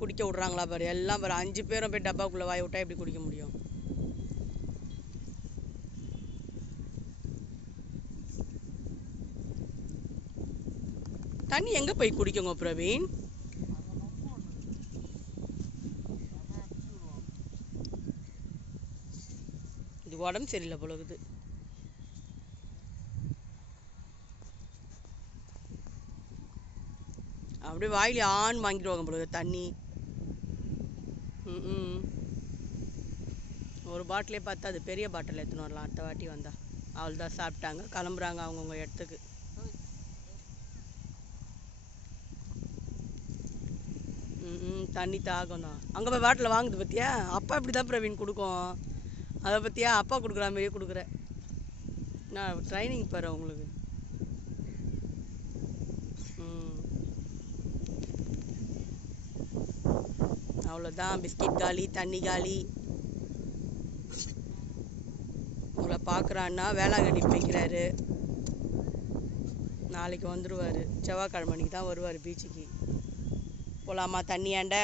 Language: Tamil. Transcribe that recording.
குடிக்க விட்றாங்களா பாரு, எல்லாம் பாரு 5 பேரும் போய் டப்பாக்குள்ளே வாய் விட்டா எப்படி குடிக்க முடியும்? தண்ணி எங்கே போய் குடிக்குங்க பிரவீன்? இது உடம்பு சரியில்லை போல இருக்குது. அப்படியே வாயில ஆண் வாங்கிடுவாங்க போல தண்ணி. ஒரு பாட்டிலே பார்த்தா அது பெரிய பாட்டில் எடுத்துன்னு வரலாம் அடுத்த வாட்டி வந்தா. அவள் தான் சாப்பிட்டாங்க, கிளம்புறாங்க அவங்கவுங்க இடத்துக்கு. தண்ணி தாகம் தான். அங்கே போய் பாட்டில் வாங்குது பற்றியா? அப்பா இப்படி தான் பிரவீன் கொடுக்கும். அதை பற்றியா அப்பா கொடுக்குற மாதிரியே கொடுக்குற. நான் ட்ரைனிங் பாரு உங்களுக்கு. அவ்வளோதான், பிஸ்கெட் காலி, தண்ணி காலி. உங்களை பார்க்குறான்னா வேளாங்கண்ணி போய்க்கிறாரு. நாளைக்கு வந்துடுவார், செவ்வாய்க்கிழமை அன்றைக்கி தான் வருவார் பீச்சுக்கு. போகலாமா தண்ணியாண்ட?